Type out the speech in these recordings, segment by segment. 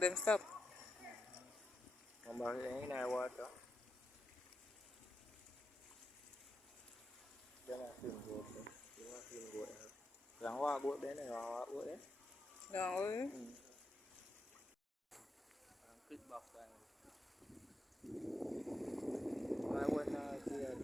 them stop. Mà cái này qua đó. Đây là phim gột đấy. Đây là phim gột. Gắng hoa bột đấy này hoa bột đấy. Rồi. Kích bọc này. Mai quên kia.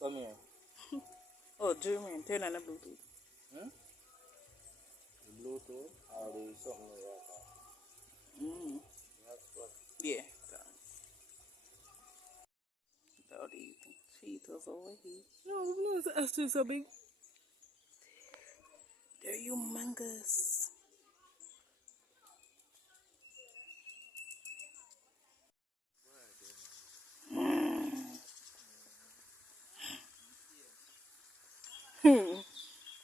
Come here. Oh, dreaming. Turn on the Bluetooth. Hmm? The Bluetooth or the something like that? Yeah. All these cheetahs over here. No, that's too so big. They're humongous.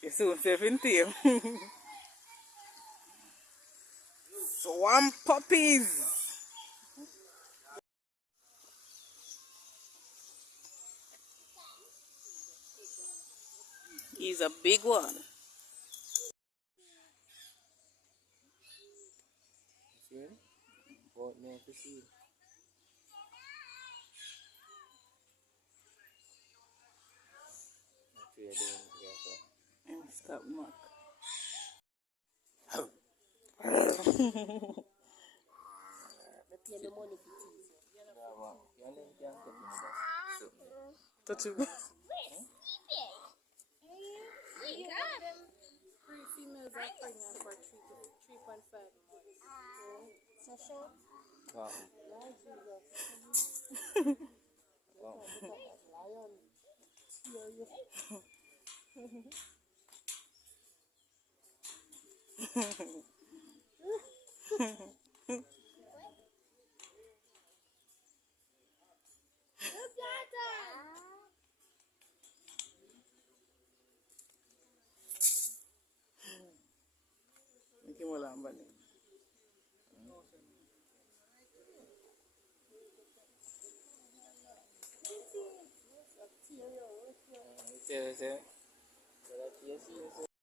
You soon safe in team. Swamp puppies. He's a big one. See? What man to see? And stop Mark. Touch it. Three females are pregnant for 3.5 months. Sasha? Wow. Make him all on See.